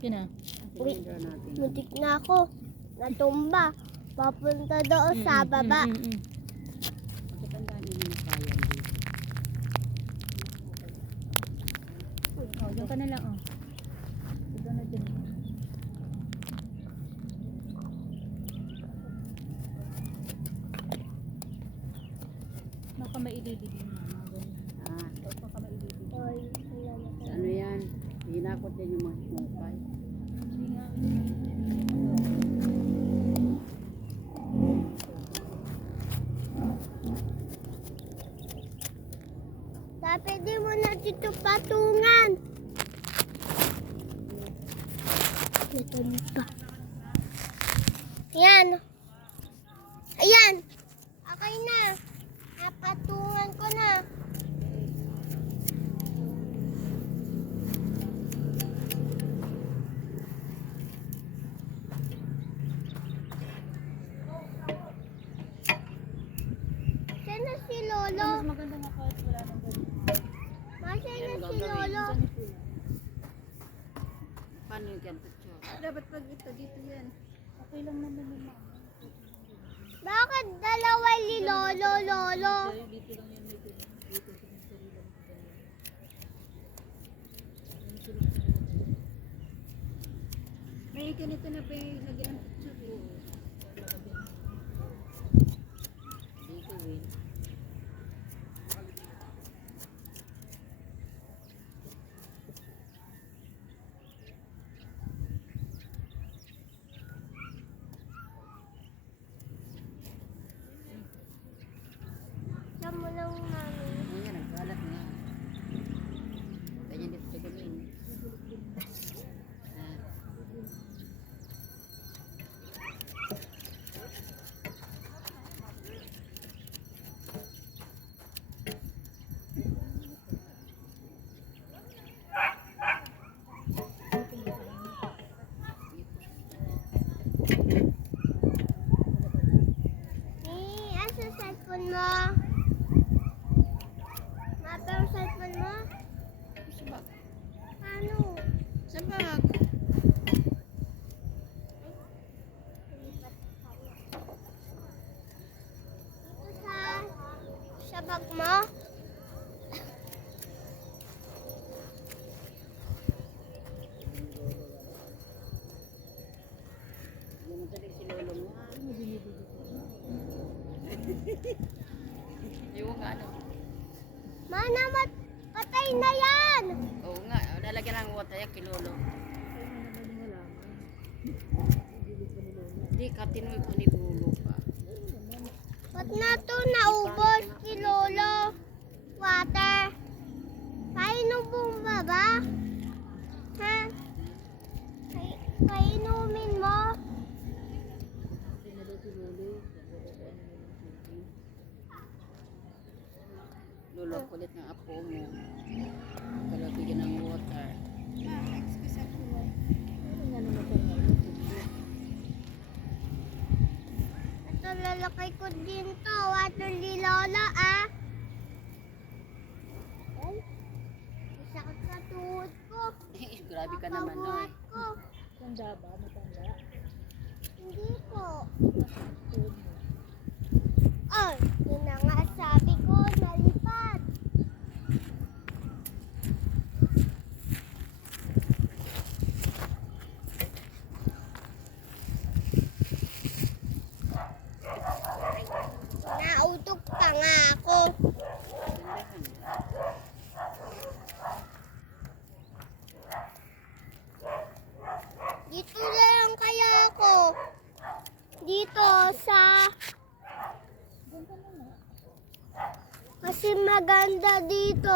Yun na. Uy, muntik na ako. Natumba. Papunta doon sa baba. Matandaan din yung kaya dito. Oh, diyan ka na lang, oh. Diyan na dyan. Baka mailibigin na. Ah, Baka mailibigin. Oy, sa ano yan? Hinakot din yung mga hukay. Hindi nga. dapat di mo na dito patungan. Natumba. Yan. Ayan. Okay na. Napatungan ko na. Saan na si Lolo? Mas maganda nga kahit wala nang ganun. Masaya na si Lolo. Paano yung temperature? Dapat pag ito, dito yan. Okay lang naman yung mga. Bakit dalawa ni Lolo, Lolo? Dito lang yan, dito. Dito sa sarili. May ganito na pa yung lagyan ng picture. Dito eh. Saan mo lang mami? Ayan, nagkalat nga. Ganyan dito sa gamin. Ah. Asa cellphone mo? Mapa ang cellphone mo? Sa bag. Ano? Sa bag. Lipat tayo. Dito sa bag mo? Hindi mo tuloy si Lolo mo. Yung nga ano. Mana patay na yan! Oo nga, lalagyan ng water yan kay Lolo. Hindi, katinoy ko ni Lolo pa. Ba't na to naubos si Lolo? Water. Painumin ba ba? Ha? Painumin mo? Lolo, kulit ng apo mo. Kalabigyan ng water. Ito lalakay ko din to. Water ni Lolo ah. Ay, sakit sa tuhod ko. Grabe ka naman, no? Papabuhat ko. Tanda ba? Matanda? Hindi po. Ay, yun na nga sabi ko, nalipad. Nautok pa nga ako. Dito na lang kaya ako. Dito sa... Kasi maganda dito.